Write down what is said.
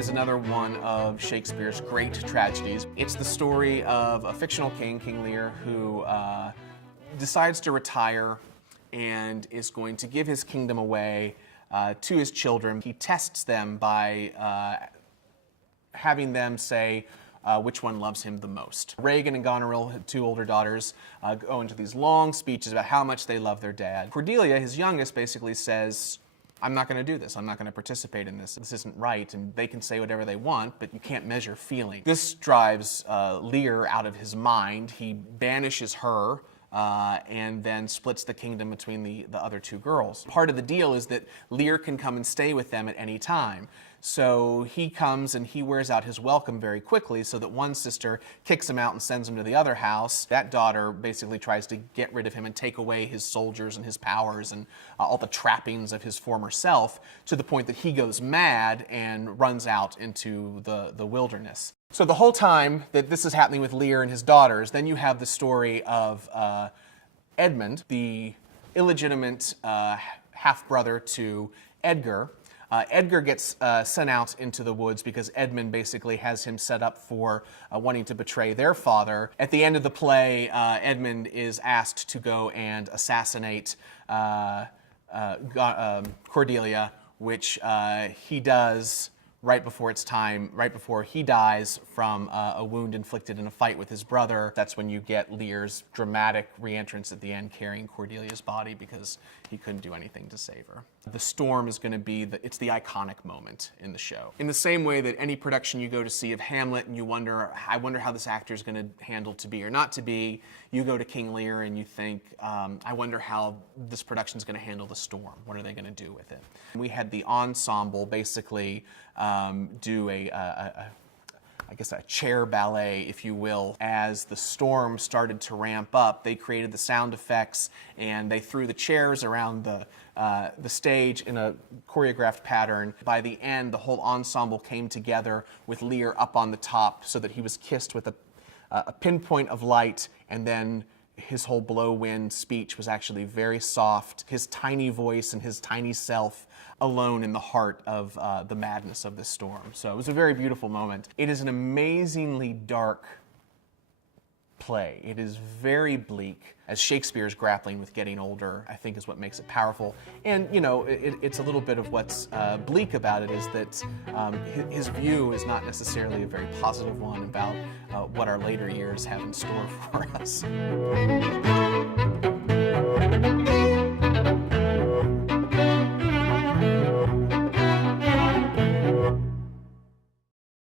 is another one of Shakespeare's great tragedies. It's the story of a fictional king, King Lear, who decides to retire and is going to give his kingdom away to his children. He tests them by having them say which one loves him the most. Regan and Goneril, two older daughters, go into these long speeches about how much they love their dad. Cordelia, his youngest, basically says, I'm not going to do this. I'm not going to participate in this. This isn't right, and they can say whatever they want, but you can't measure feeling. This drives Lear out of his mind. He banishes her and then splits the kingdom between the other two girls. Part of the deal is that Lear can come and stay with them at any time. So he comes and he wears out his welcome very quickly, so that one sister kicks him out and sends him to the other house. That daughter basically tries to get rid of him and take away his soldiers and his powers and all the trappings of his former self, to the point that he goes mad and runs out into the wilderness. So the whole time that this is happening with Lear and his daughters, then you have the story of Edmund, the illegitimate half-brother to Edgar. Edgar gets sent out into the woods because Edmund basically has him set up for wanting to betray their father. At the end of the play, Edmund is asked to go and assassinate Cordelia, which he does right before it's time, right before he dies from a wound inflicted in a fight with his brother. That's when you get Lear's dramatic re-entrance at the end, carrying Cordelia's body because he couldn't do anything to save her. The storm is going to be it's the iconic moment in the show. In the same way that any production you go to see of Hamlet and you wonder, I wonder how this actor is going to handle to be or not to be, you go to King Lear and you think, I wonder how this production is going to handle the storm. What are they going to do with it? We had the ensemble basically do I guess a chair ballet, if you will. As the storm started to ramp up, they created the sound effects and they threw the chairs around the stage in a choreographed pattern. By the end, the whole ensemble came together with Lear up on the top so that he was kissed with a pinpoint of light, and then his whole blow-wind speech was actually very soft. His tiny voice and his tiny self alone in the heart of the madness of this storm. So it was a very beautiful moment. It is an amazingly dark play. It is very bleak. As Shakespeare is grappling with getting older, I think is what makes it powerful. And, you know, it's a little bit of what's bleak about it is that his view is not necessarily a very positive one about what our later years have in store for us.